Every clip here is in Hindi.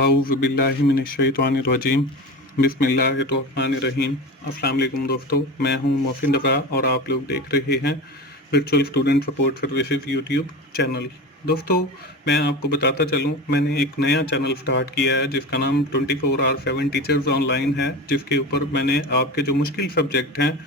आऊज़ुबिल्लाहिमिनश्शैतानिर्रजीम बिस्मिल्लाहिर्रहमानिर्रहीम। अस्सलाम वालेकुम दोस्तों, मैं हूं मोहसिन रफ़ा और आप लोग देख रहे हैं virtual student support services YouTube channel. दोस्तों, मैं आपको बताता चलूं, मैंने एक नया चैनल स्टार्ट किया है जिसका नाम 24/7 टीचर्स ऑनलाइन है, जिसके ऊपर मैंने आपके जो मुश्किल सब्जेक्ट हैं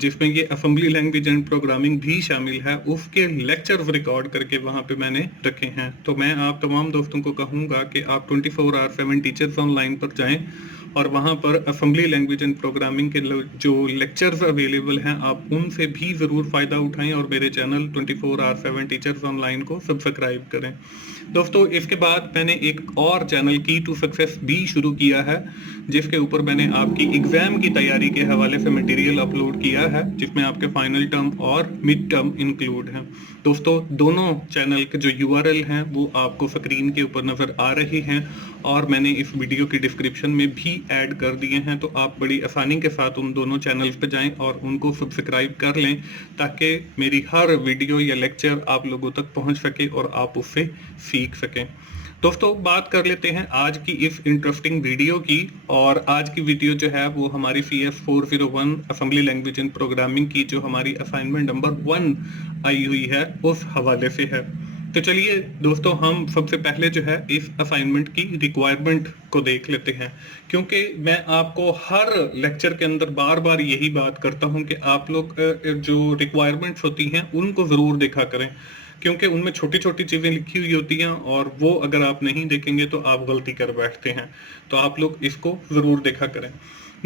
जिसमें ये असेंबली लैंग्वेज एंड प्रोग्रामिंग भी शामिल है, उसके लेक्चर्स रिकॉर्ड करके वहाँ पे मैंने रखे हैं। तो मैं आप तमाम दोस्तों को कहूँगा कि आप 24/7 टीचर्स ऑनलाइन पर जाएं और वहाँ पर असेंबली लैंग्वेज एंड प्रोग्रामिंग के जो लेक्चर्स अवेलेबल हैं आप उनसे भी ज़रूर फ़ायदा उठाएं और मेरे चैनल 24/7 टीचर्स ऑनलाइन को सब्सक्राइब करें। दोस्तों, इसके बाद मैंने एक और चैनल की टू सक्सेस भी शुरू किया है, जिसके ऊपर मैंने आपकी एग्ज़ाम की तैयारी के हवाले से मटेरियल अपलोड किया है, जिसमें आपके फाइनल टर्म और मिड टर्म इंक्लूड हैं। दोस्तों, दोनों चैनल के जो URL हैं वो आपको स्क्रीन के ऊपर नज़र आ रहे हैं और मैंने इस वीडियो की डिस्क्रिप्शन में भी ऐड कर दिए हैं, तो आप बड़ी आसानी के साथ उन दोनों चैनल्स पे जाएं और उनको सब्सक्राइब कर लें ताकि मेरी हर वीडियो या लेक्चर आप लोगों तक पहुंच सके और आप उससे सीख सकें। दोस्तों, बात कर लेते हैं आज की इस इंटरेस्टिंग वीडियो की। और आज की वीडियो जो है वो हमारी CS 401 assembly language and programming की जो हमारी असाइनमेंट नंबर 1 आई हुई है उस हवाले से है। तो चलिए दोस्तों, हम सबसे पहले जो है इस असाइनमेंट की रिक्वायरमेंट को देख लेते हैं, क्योंकि मैं आपको हर लेक्चर के अंदर बार बार यही बात करता हूं कि आप लोग जो रिक्वायरमेंट्स होती हैं उनको ज़रूर देखा करें, क्योंकि उनमें छोटी छोटी चीज़ें लिखी हुई होती हैं और वो अगर आप नहीं देखेंगे तो आप गलती कर बैठते हैं। तो आप लोग इसको ज़रूर देखा करें।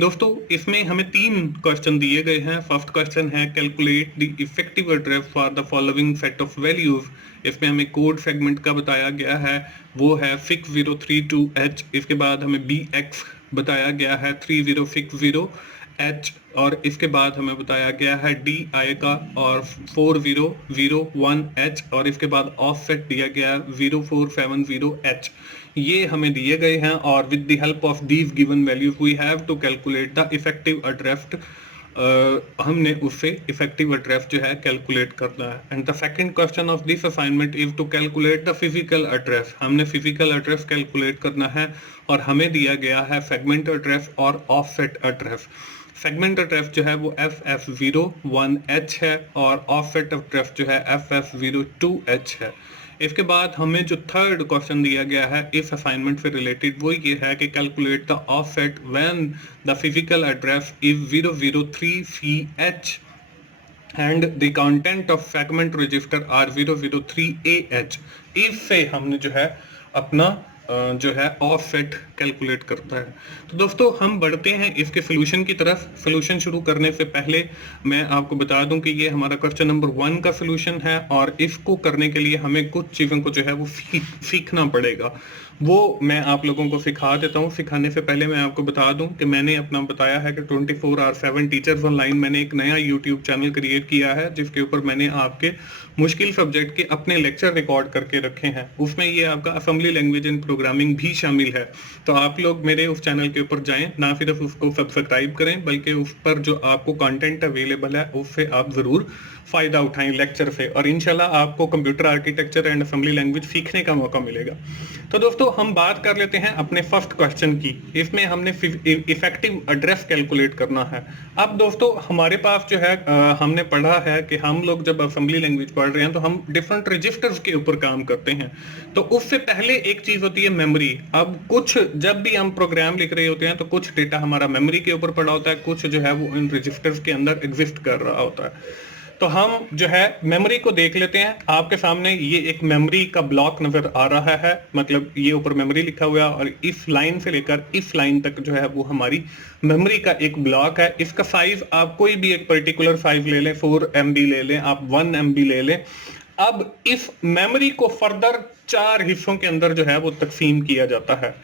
दोस्तों, इसमें हमें 3 क्वेश्चन दिए गए हैं। फर्स्ट क्वेश्चन है calculate the effective address for the following set of values. इसमें हमें कोड सेगमेंट का बताया गया है, वो है 6032H। इसके बाद हमें BX बताया गया है 3060H और इसके बाद हमें बताया गया है DI का और 4001H और इसके बाद ऑफसेट दिया गया 0470H। ये हमें दिए गए हैं और with the help of these given values we have to calculate the effective address. हमने उससे इफेक्टिव एड्रेस जो है कैलकुलेट करना है। And the second question of this assignment is to calculate the physical address. हमने फिजिकल एड्रेस कैलकुलेट करना है और हमें दिया गया है सेगमेंट एड्रेस और ऑफसेट एड्रेस। सेगमेंट एड्रेस जो है वो FF01H है और ऑफसेट एड्रेस जो है FF02H है। इसके बाद हमें जो थर्ड क्वेश्चन दिया गया है इस असाइनमेंट से रिलेटेड वो ये है कि calculate the offset when the physical address is 003CH and the content of segment register are 003AH। इससे हमने जो है अपना जो है ऑफसेट कैलकुलेट करता है। तो दोस्तों, हम बढ़ते हैं इसके सोल्यूशन की तरफ। सोल्यूशन शुरू करने से पहले मैं आपको बता दूं कि ये हमारा क्वेश्चन नंबर 1 का सोल्यूशन है और इसको करने के लिए हमें कुछ चीज़ों को जो है वो सीखना पड़ेगा। वो मैं आप लोगों को सिखा देता हूँ। सिखाने से पहले मैं आपको बता दूं कि मैंने अपना बताया है कि 24/7 टीचर्स ऑनलाइन मैंने एक नया यूट्यूब चैनल क्रिएट किया है, जिसके ऊपर मैंने आपके मुश्किल सब्जेक्ट के अपने लेक्चर रिकॉर्ड करके रखे हैं। उसमें ये आपका असेंबली लैंग्वेज एंड प्रोग्रामिंग भी शामिल है। तो आप लोग मेरे उस चैनल के ऊपर जाएं, ना सिर्फ उसको सब्सक्राइब करें बल्कि उस पर जो आपको कंटेंट अवेलेबल है उससे आप ज़रूर फ़ायदा उठाएं लेक्चर से, और इंशाल्लाह आपको computer architecture and assembly language सीखने का मौका मिलेगा। तो दोस्तों, हम बात कर लेते हैं अपने फर्स्ट क्वेश्चन की। इसमें हमने इफेक्टिव एड्रेस कैलकुलेट करना है। अब दोस्तों, हमारे पास जो है हमने पढ़ा है कि हम लोग जब असेंबली लैंग्वेज पढ़ रहे हैं तो हम डिफरेंट रजिस्टर्स के ऊपर काम करते हैं। तो उससे पहले एक चीज़ होती है मेमोरी। अब कुछ जब भी हम प्रोग्राम लिख रहे होते हैं तो कुछ डेटा हमारा मेमोरी के ऊपर पड़ा होता है, कुछ जो है वो इन रजिस्टर्स के अंदर एग्जिस्ट कर रहा होता है। तो हम जो है मेमोरी को देख लेते हैं। आपके सामने ये एक मेमोरी का ब्लॉक नजर आ रहा है, मतलब ये ऊपर मेमोरी लिखा हुआ है और इस लाइन से लेकर इस लाइन तक जो है वो हमारी मेमोरी का एक ब्लॉक है। इसका साइज आप कोई भी एक पर्टिकुलर साइज ले लें, 4 MB ले लें, आप 1 MB ले लें। अब इस मेमोरी को फर्दर 4 हिस्सों के अंदर जो है वो तकसीम किया जाता है।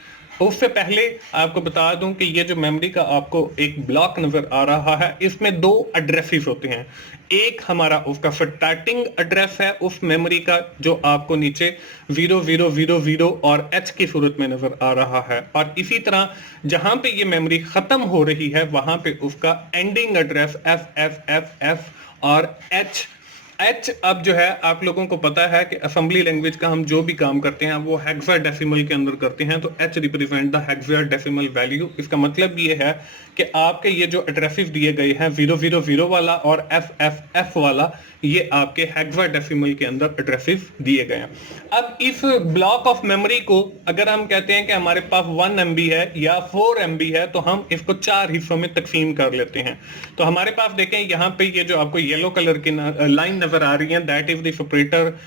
उससे पहले आपको बता दूं कि ये जो मेमोरी का आपको एक ब्लॉक नजर आ रहा है, इसमें 2 एड्रेसेस होते हैं। एक हमारा उसका स्टार्टिंग एड्रेस है उस मेमोरी का जो आपको नीचे 0000 और H की सूरत में नजर आ रहा है, और इसी तरह जहां पे ये मेमोरी खत्म हो रही है वहां पे उसका एंडिंग एड्रेस FFFF और H एच अब जो है आप लोगों को पता है कि असेंबली लैंग्वेज का हम जो भी काम करते हैं वो हेक्साडेसिमल के अंदर करते हैं, तो H represent the hexadecimal value. इसका मतलब ये है कि आपके ये जो एड्रेसेस दिए गए हैं 000 वाला और FFF वाला, ये आपके हेक्साडेसिमल के अंदर एड्रेसेस दिए गए हैं। अब इस ब्लॉक ऑफ मेमोरी को अगर हम कहते हैं कि हमारे पास 1 MB है या 4 MB है, तो हम इसको 4 हिस्सों में तकसीम कर लेते हैं। तो हमारे पास देखें यहाँ पे ये जो आपको येलो कलर की लाइन नजर आ रही है, that is the separator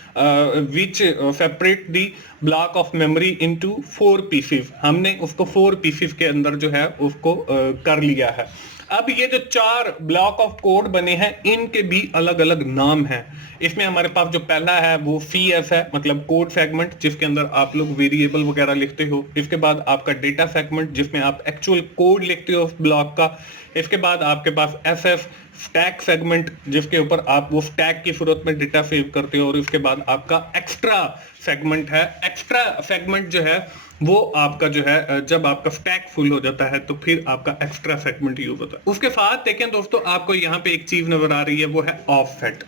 which separate the block of memory into 4 pieces. हमने उसको 4 पीसेस के अंदर जो है उसको कर लिया है। अब ये जो 4 ब्लॉक ऑफ कोड बने हैं इनके भी अलग अलग नाम हैं। इसमें हमारे पास जो पहला है वो CS है, मतलब कोड सेगमेंट, जिसके अंदर आप लोग वेरिएबल वगैरह लिखते हो। इसके बाद आपका डेटा सेगमेंट, जिसमें आप एक्चुअल कोड लिखते हो उस ब्लॉक का। इसके बाद आपके पास SS स्टैक सेगमेंट, जिसके ऊपर आप वो स्टैक की सूरत में डेटा सेव करते हो। और उसके बाद आपका एक्स्ट्रा सेगमेंट है। एक्स्ट्रा सेगमेंट जो है वो आपका जो है जब आपका स्टैक फुल हो जाता है तो फिर आपका एक्स्ट्रा सेगमेंट यूज होता है। उसके साथ देखें दोस्तों, आपको यहाँ पे एक चीज नजर आ रही है, वो है ऑफसेट।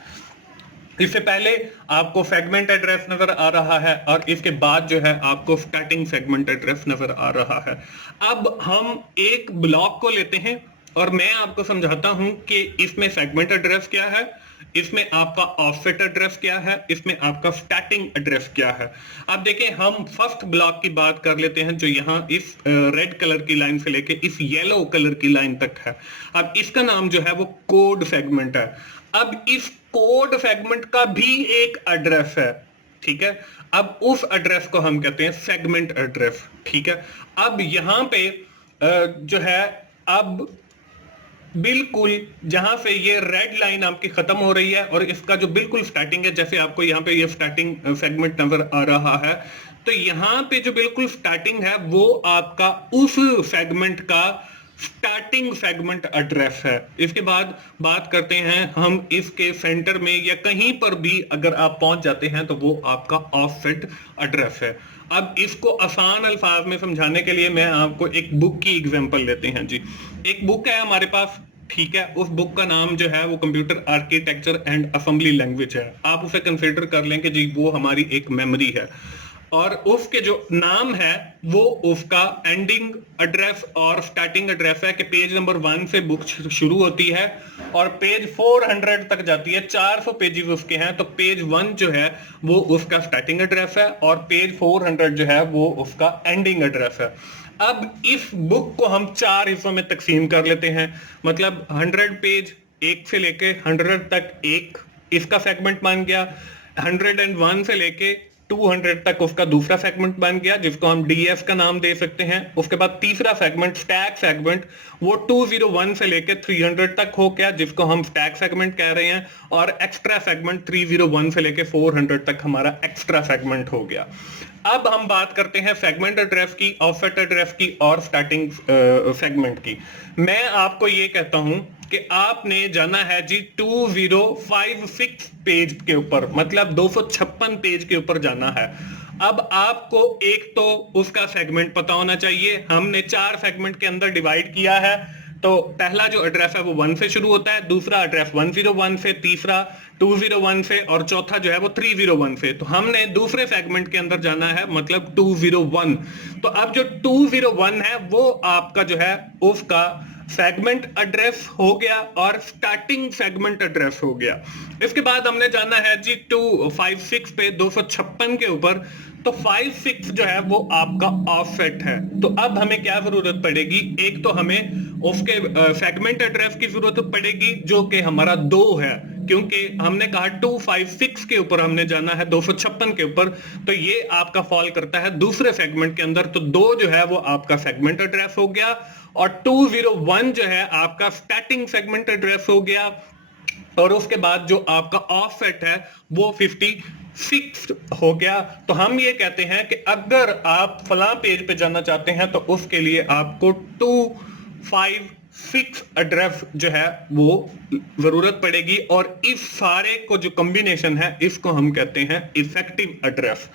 इससे पहले आपको सेगमेंट एड्रेस नजर आ रहा है और इसके बाद जो है आपको स्टार्टिंग सेगमेंट एड्रेस नजर आ रहा है। अब हम एक ब्लॉक को लेते हैं और मैं आपको समझाता हूं कि इसमें सेगमेंट एड्रेस क्या है, इसमें आपका ऑफसेट एड्रेस क्या है, इसमें आपका स्टार्टिंग एड्रेस क्या है। अब देखें, हम फर्स्ट ब्लॉक की बात कर लेते हैं जो यहाँ इस रेड कलर की लाइन से लेके इस येलो कलर की लाइन तक है। अब इसका नाम जो है वो कोड सेगमेंट है। अब इस कोड सेगमेंट का भी एक एड्रेस है, ठीक है। अब उस एड्रेस को हम कहते हैं सेगमेंट एड्रेस, ठीक है। अब यहां पे जो है, अब बिल्कुल जहां से ये रेड लाइन आपकी खत्म हो रही है और इसका जो बिल्कुल स्टार्टिंग है, जैसे आपको यहाँ पे ये स्टार्टिंग सेगमेंट नजर आ रहा है, तो यहाँ पे जो बिल्कुल स्टार्टिंग है वो आपका उस सेगमेंट का स्टार्टिंग सेगमेंट एड्रेस है। इसके बाद बात करते हैं हम इसके सेंटर में या कहीं पर भी अगर आप पहुंच जाते हैं तो वो आपका ऑफसेट एड्रेस है। अब इसको आसान अल्फाज में समझाने के लिए मैं आपको एक बुक की एग्जांपल लेते हैं जी। एक बुक है हमारे पास, ठीक है। उस बुक का नाम जो है वो computer architecture and assembly language है। आप उसे कंसीडर कर लें कि जी वो हमारी एक मेमोरी है और उसके जो नाम है वो उसका एंडिंग एड्रेस और स्टार्टिंग एड्रेस है कि पेज नंबर 1 से बुक शुरू होती है और पेज 400 तक जाती है। 400 पेजेस उसके हैं, तो पेज 1 जो है वो उसका स्टार्टिंग एड्रेस है और पेज 400 जो है वो उसका एंडिंग एड्रेस है। अब इस बुक को हम 4 हिस्सों में तकसीम कर लेते हैं, मतलब 100 पेज, 1 से लेके 100 तक एक इसका सेगमेंट बन गया। 101 से लेके 200 तक उसका दूसरा सेगमेंट बन गया, जिसको हम DS का नाम दे सकते हैं। उसके बाद तीसरा सेगमेंट स्टैक सेगमेंट, वो 201 से लेके 300 तक हो गया, जिसको हम स्टैक सेगमेंट कह रहे हैं। और एक्स्ट्रा सेगमेंट 301 से लेके 400 तक हमारा एक्स्ट्रा सेगमेंट हो गया। अब हम बात करते हैं सेगमेंट एड्रेस की, ऑफसेट एड्रेस की और स्टार्टिंग सेगमेंट की। मैं आपको ये कहता हूं कि आपने जाना है जी 2056 पेज के ऊपर, मतलब 256 पेज के ऊपर जाना है। अब आपको एक तो उसका सेगमेंट पता होना चाहिए। हमने 4 सेगमेंट के अंदर डिवाइड किया है, तो पहला जो एड्रेस है वो 1 से शुरू होता है, दूसरा एड्रेस 101 से, तीसरा 201 से और चौथा जो है वो 301 से। तो हमने दूसरे सेगमेंट के अंदर जाना है, मतलब 201। तो अब जो 201 है वो आपका जो है उसका सेगमेंट एड्रेस हो गया और स्टार्टिंग सेगमेंट एड्रेस हो गया। इसके बाद हमने जाना है जी 256 पे 256 के ऊपर, तो 56 जो है वो आपका ऑफसेट है। तो अब हमें क्या जरूरत पड़ेगी, एक तो हमें उसके सेगमेंट एड्रेस की जरूरत पड़ेगी जो कि हमारा 2 है, क्योंकि हमने कहा 256 के ऊपर हमने जाना है 256 के ऊपर, तो ये आपका फॉल करता है दूसरे सेगमेंट के अंदर। तो 2 जो है वो आपका सेगमेंट एड्रेस हो गया और 201 जो है आपका स्टार्टिंग सेगमेंट एड्रेस हो गया। और उसके बाद जो आपका ऑफसेट है वो 56 हो गया। तो हम ये कहते हैं कि अगर आप फलां पेज पे जाना चाहते हैं तो उसके लिए आपको 256 एड्रेस जो है वो जरूरत पड़ेगी। और इस सारे को जो कॉम्बिनेशन है इसको हम कहते हैं इफेक्टिव एड्रेस।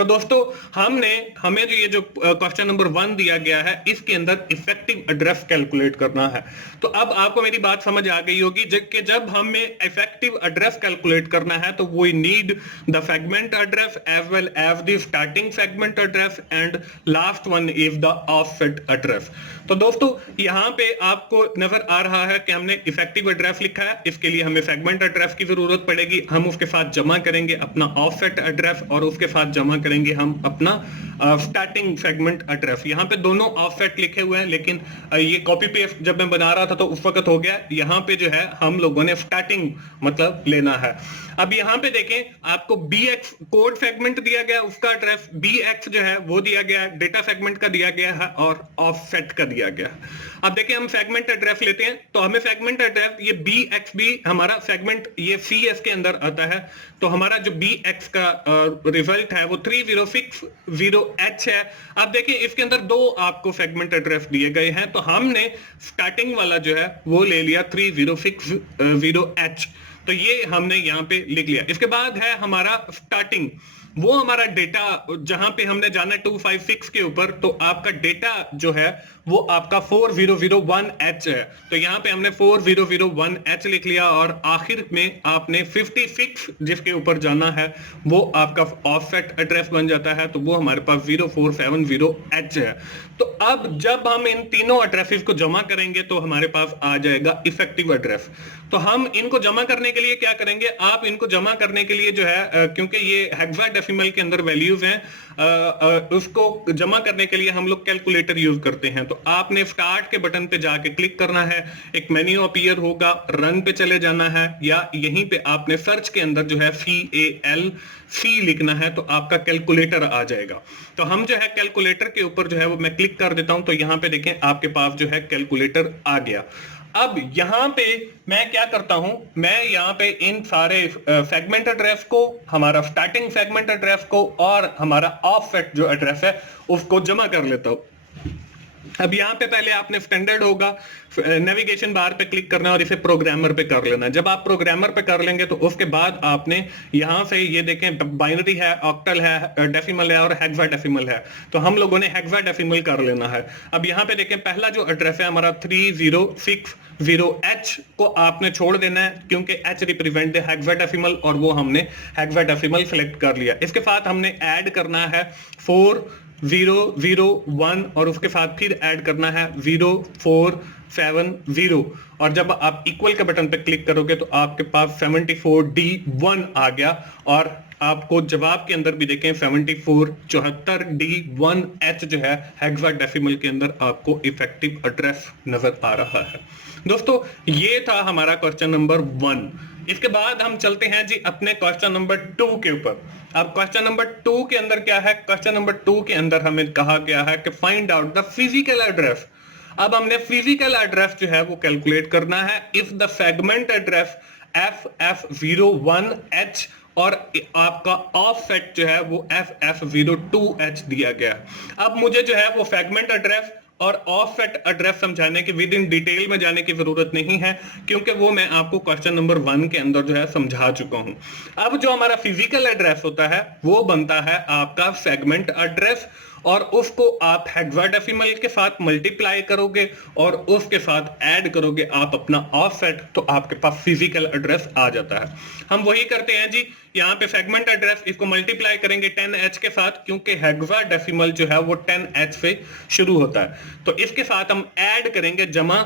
तो दोस्तों हमें जो ये जो क्वेश्चन नंबर 1 दिया गया है इसके अंदर इफेक्टिव एड्रेस कैलकुलेट करना है। तो अब आपको मेरी बात समझ आ गई होगी कि जब हमें इफेक्टिव एड्रेस कैलकुलेट करना है तो we need the segment address as well as the starting segment address and last one is the offset address. तो दोस्तों यहां पे आपको नजर आ रहा है कि हमने इफेक्टिव एड्रेस लिखा है, इसके लिए हमें सेगमेंट एड्रेस की जरूरत पड़ेगी। हम उसके साथ जमा करेंगे अपना ऑफसेट एड्रेस और उसके साथ जमा करेंगे हम अपना स्टार्टिंग सेगमेंट एड्रेस। यहाँ पे दोनों ऑफसेट लिखे हुए हैं, लेकिन ये कॉपी पेस्ट जब मैं बना रहा था तो उस वक्त हो गया। यहाँ पे जो है हम लोगों ने स्टार्टिंग मतलब लेना है। अब यहाँ पे देखें आपको BX कोड सेगमेंट दिया गया, उसका एड्रेस BX जो है वो दिया गया है, डेटा सेगमेंट का दिया गया है और ऑफसेट का दिया गया है। अब देखें हम सेगमेंट एड्रेस लेते हैं तो हमें सेगमेंट एड्रेस ये BX भी हमारा सेगमेंट ये CS के अंदर आता है। तो हमारा जो BX का रिजल्ट है वो 3060H है। अब देखिए इसके अंदर दो आपको सेगमेंट एड्रेस दिए गए हैं, तो हमने स्टार्टिंग वाला जो है वो ले लिया 3060H। तो ये हमने यहाँ पे लिख लिया। इसके बाद है हमारा स्टार्टिंग, वो हमारा डेटा जहां पे हमने जाना 256 के ऊपर, तो आपका डेटा जो है वो आपका 4001H है। तो यहाँ पे हमने 4001H लिख लिया और आखिर में आपने 56 जिसके ऊपर जाना है वो आपका ऑफसेट एड्रेस बन जाता है, तो वो हमारे पास 0470H है। तो अब जब हम इन तीनों एड्रेसेस को जमा करेंगे तो हमारे पास आ जाएगा इफेक्टिव एड्रेस। तो हम इनको जमा करने के लिए क्या करेंगे, आप इनको जमा करने के लिए जो है क्योंकि ये हेक्साडेसिमल के अंदर वैल्यूज हैं, उसको जमा करने के लिए हम लोग कैलकुलेटर यूज करते हैं। तो आपने स्टार्ट के बटन पे जाके क्लिक करना है, एक मेन्यू अपीयर होगा, रन पे चले जाना है, या यहीं पे आपने सर्च के अंदर जो है CALC लिखना है तो आपका कैलकुलेटर आ जाएगा। तो हम जो है कैलकुलेटर के ऊपर जो है वो मैं क्लिक कर देता हूं, तो यहां पे देखें आपके पास जो है कैलकुलेटर आ गया। अब यहां पे मैं क्या करता हूं, मैं यहां पे इन सारे सेगमेंट एड्रेस को, हमारा स्टार्टिंग सेगमेंट एड्रेस को और हमारा ऑफसेट जो एड्रेस है उसको जमा कर लेता हूं। अब यहाँ पे पहले आपने स्टैंडर्ड होगा नेविगेशन बार पे क्लिक करना है और इसे प्रोग्रामर पे कर लेना है। जब आप प्रोग्रामर पे कर लेंगे तो उसके बाद आपने यहाँ से ये देखें बाइनरी है, ऑक्टल है, डेसिमल है और हेक्साडेसिमल है, तो हम लोगों ने हेक्साडेसिमल कर लेना है। अब यहाँ पे देखें पहला जो एड्रेस है हमारा 3060H को आपने छोड़ देना है क्योंकि H रिप्रेजेंट द हेक्साडेसिमल और वो हमने हेक्साडेसिमल सेलेक्ट कर लिया। इसके साथ हमने ऐड करना है 4001 और उसके साथ फिर ऐड करना है 0470 और जब आप इक्वल के बटन पे क्लिक करोगे तो आपके पास 74D1 आ गया और आपको जवाब के अंदर भी देखें 7474D1H जो है हेक्साडेसिमल के अंदर आपको इफेक्टिव एड्रेस नजर आ रहा है। दोस्तों ये था हमारा क्वेश्चन नंबर 1। इसके बाद हम चलते हैं जी अपने क्वेश्चन नंबर 2 के ऊपर। अब क्वेश्चन नंबर 2 के अंदर क्या है, क्वेश्चन नंबर 2 के अंदर हमें कहा गया है कि find out the physical address. अब हमने फिजिकल एड्रेस जो है वो कैलकुलेट करना है if the segment address FF01H और आपका ऑफसेट जो है वो FF02H दिया गया। अब मुझे जो है वो सेगमेंट एड्रेस और ऑफसेट एड्रेस समझाने की विद इन डिटेल में जाने की जरूरत नहीं है क्योंकि वो मैं आपको क्वेश्चन नंबर 1 के अंदर जो है समझा चुका हूं। अब जो हमारा फिजिकल एड्रेस होता है वो बनता है आपका सेगमेंट एड्रेस और उसको आप हेक्साडेसिमल के साथ मल्टीप्लाई करोगे और उसके साथ ऐड करोगे आप अपना ऑफसेट, तो आपके पास फिजिकल एड्रेस आ जाता है। हम वही करते हैं जी, यहाँ पे सेगमेंट एड्रेस इसको मल्टीप्लाई करेंगे 10H के साथ क्योंकि हेक्साडेसिमल जो है वो 10H से शुरू होता है, तो इसके साथ हम ऐड करेंगे जमा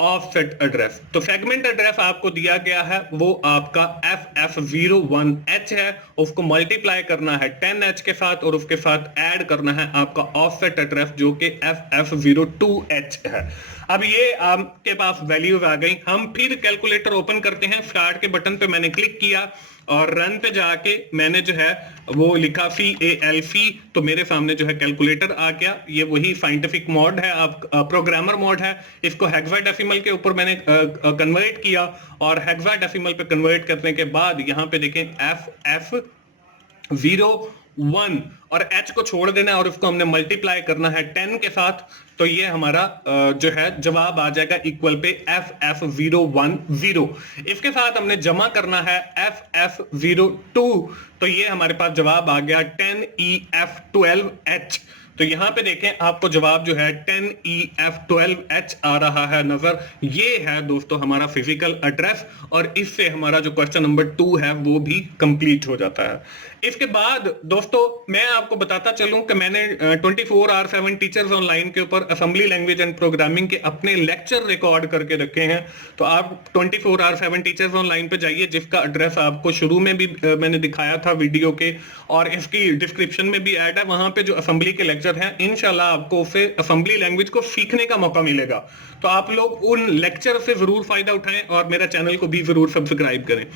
ऑफसेट एड्रेस। तो सेगमेंट एड्रेस आपको दिया गया है वो आपका FF01H है, उसको मल्टीप्लाई करना है 10H के साथ और उसके साथ ऐड करना है आपका ऑफसेट एड्रेस जो कि FF02H है। अब ये आपके पास वैल्यूज आ गई। हम फिर कैलकुलेटर ओपन करते हैं, स्टार्ट के बटन पे मैंने क्लिक किया और रन पे जाके मैंने जो है वो लिखा CALC, तो मेरे सामने जो है कैलकुलेटर आ गया। ये वही साइंटिफिक मोड है, आप प्रोग्रामर मोड है। इसको हेक्साडेसिमल के ऊपर मैंने कन्वर्ट किया और हेक्साडेसिमल पे कन्वर्ट करने के बाद यहाँ पे देखें FF01 1 और h को छोड़ देना है और उसको हमने मल्टीप्लाई करना है 10 के साथ, तो ये हमारा जो है जवाब आ जाएगा इक्वल पे FF010। इसके साथ हमने जमा करना है FF02, तो ये हमारे पास जवाब आ गया 10EF12H। तो यहां पे देखें आपको जवाब जो है 10EF12H आ रहा है नजर। ये है दोस्तों हमारा फिजिकल एड्रेस और इससे हमारा जो क्वेश्चन नंबर 2 है वो भी कंप्लीट हो जाता है। इसके बाद दोस्तों मैं आपको बताता चलूं कि मैंने 24/7 टीचर्स ऑनलाइन के ऊपर असेंबली लैंग्वेज एंड प्रोग्रामिंग के अपने लेक्चर रिकॉर्ड करके रखे हैं। तो आप 24/7 टीचर्स ऑनलाइन पे जाइए, जिसका एड्रेस आपको शुरू में भी मैंने दिखाया था वीडियो के, और इसकी डिस्क्रिप्शन में भी ऐड है। वहां पे जो असेंबली के लेक्चर हैं इंशाल्लाह आपको उससे असेंबली लैंग्वेज को सीखने का मौका मिलेगा। तो आप लोग उन लेक्चर से जरूर फायदा उठाएं और मेरा चैनल को भी जरूर सब्सक्राइब करें।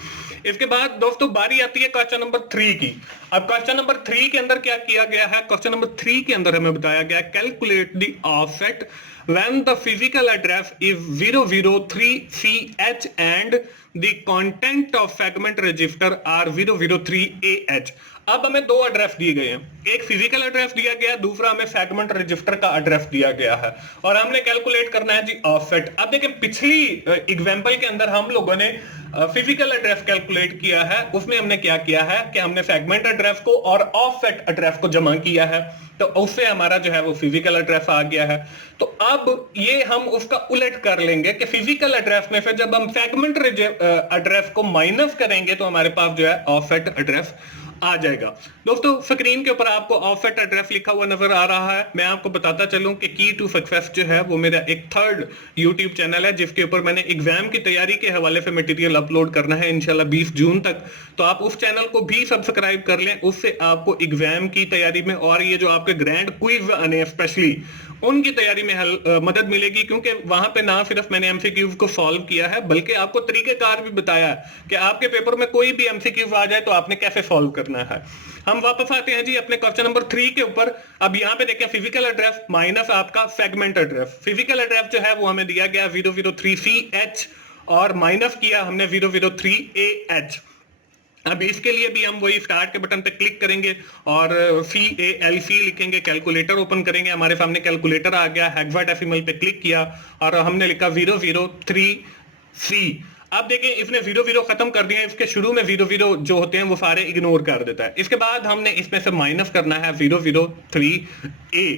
इसके बाद दोस्तों बारी आती है क्वेश्चन नंबर 3 की। अब क्वेश्चन नंबर 3 के अंदर क्या किया गया है? क्वेश्चन नंबर 3 के अंदर हमें बताया गया calculate the offset when the physical address is 003CH and the content of segment register are 003AH। अब हमें दो एड्रेस दिए गए हैं, एक फिजिकल एड्रेस दिया गया है, दूसरा हमें सेगमेंट रजिस्टर का एड्रेस दिया गया है और हमने कैलकुलेट करना है जी ऑफसेट। अब देखिए पिछली एग्जांपल के अंदर हम लोगों ने फिजिकल एड्रेस कैलकुलेट किया है, उसमें हमने क्या किया है कि हमने सेगमेंट एड्रेस को और ऑफसेट एड्रेस को जमा किया है, तो उससे हमारा जो है वो फिजिकल एड्रेस आ गया है। तो अब ये हम उसका उलट कर लेंगे कि फिजिकल एड्रेस में से जब हम सेगमेंट एड्रेस को माइनस करेंगे तो हमारे पास जो है ऑफसेट एड्रेस आ जाएगा। दोस्तों स्क्रीन के ऊपर आपको ऑफसेट एड्रेस लिखा हुआ नजर आ रहा है। मैं आपको बताता चलूं कि की टू सक्सेस जो है वो मेरा एक थर्ड यूट्यूब चैनल है, जिसके ऊपर मैंने एग्जाम की तैयारी के हवाले से मटेरियल अपलोड करना है इंशाल्लाह 20 जून तक। तो आप उस चैनल को भी सब्सक्राइब कर लें, उससे आपको एग्जाम की तैयारी में और ये जो आपके ग्रैंड क्विज आने स्पेशली उनकी तैयारी में मदद मिलेगी, क्योंकि वहां पे ना सिर्फ मैंने एमसीक्यूज को सॉल्व किया है बल्कि आपको तरीकेकार भी बताया है कि आपके पेपर में कोई भी एमसीक्यूज आ जाए तो आपने कैसे सॉल्व करना है। हम वापस आते हैं जी अपने क्वेश्चन नंबर 3 के ऊपर। अब यहाँ पे देखें फिजिकल एड्रेस माइनस आपका सेगमेंट एड्रेस। फिजिकल एड्रेस जो है वो हमें दिया गया 003CH और माइनस किया हमने 003AH। अब इसके लिए भी हम वही स्टार्ट के बटन पे क्लिक करेंगे और CALC लिखेंगे, कैलकुलेटर ओपन करेंगे। हमारे सामने कैलकुलेटर आ गया, हेक्साडेसिमल पे क्लिक किया और हमने लिखा 003C। अब देखें इसने 00 खत्म कर दिया, इसके शुरू में 00 जो होते हैं वो सारे इग्नोर कर देता है। इसके बाद हमने इसमें से माइनस करना है 003A।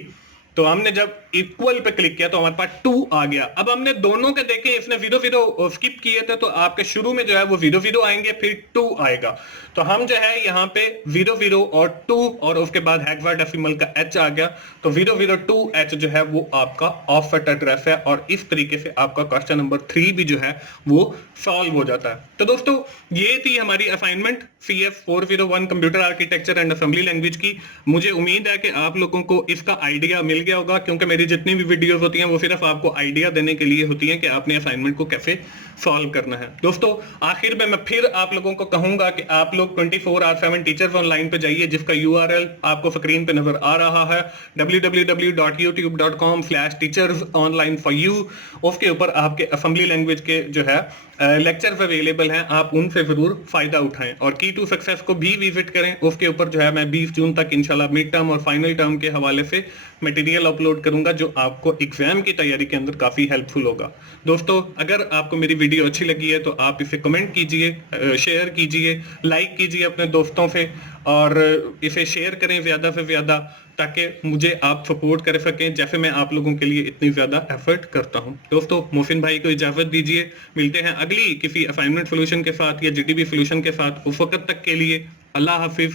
तो हमने जब इक्वल पे क्लिक किया तो हमारे पास 2 आ गया। अब हमने दोनों के देखें, इसने 00 स्किप किए थे तो आपके शुरू में जो है वो 00 आएंगे फिर 2 आएगा। तो हम जो है यहाँ पे 00 और 2 और उसके बाद हेक्साडेसिमल का H आ गया, तो 002H जो है वो आपका ऑफसेट एड्रेस है और इस तरीके से आपका क्वेश्चन नंबर 3 भी जो है वो सॉल्व हो जाता है। तो दोस्तों ये थी हमारी assignment CF 401 computer architecture and assembly language की। मुझे उम्मीद है कि आप लोगों को इसका आइडिया मिल गया होगा, क्योंकि मेरी जितनी भी वीडियोस होती हैं वो सिर्फ आपको आइडिया देने के लिए होती हैं कि आपने असाइनमेंट को कैसे सॉल्व करना है। दोस्तों आखिर में मैं फिर आप लोगों को कहूंगा कि आप लोग 24/7 टीचर्स ऑनलाइन पे जाइए, जिसका URL आपको स्क्रीन पे नजर आ रहा है www.youtube.com/teachersonline4u। उसके ऊपर आपके असेंबली लैंग्वेज के जो है लेक्चर्स अवेलेबल हैं, आप उनसे जरूर फायदा उठाएं और की टू सक्सेस को भी विजिट करें। उसके ऊपर जो है मैं 20 जून तक इंशाल्लाह मिड टर्म और फाइनल टर्म के हवाले से मटेरियल अपलोड करूंगा जो आपको एग्जाम की तैयारी के अंदर काफी हेल्पफुल होगा। दोस्तों अगर आपको मेरी वीडियो अच्छी लगी है तो आप इसे कमेंट कीजिए, शेयर कीजिए, लाइक कीजिए अपने दोस्तों से और इसे शेयर करें ज्यादा से ज्यादा, ताकि मुझे आप सपोर्ट कर सकें जैसे मैं आप लोगों के लिए इतनी ज्यादा एफर्ट करता हूं। दोस्तों मोहसिन भाई को इजाजत दीजिए, मिलते हैं अगली किसी असाइनमेंट सोल्यूशन के साथ या GDB सोल्यूशन के साथ। उस वक्त तक के लिए अल्लाह हाफिज।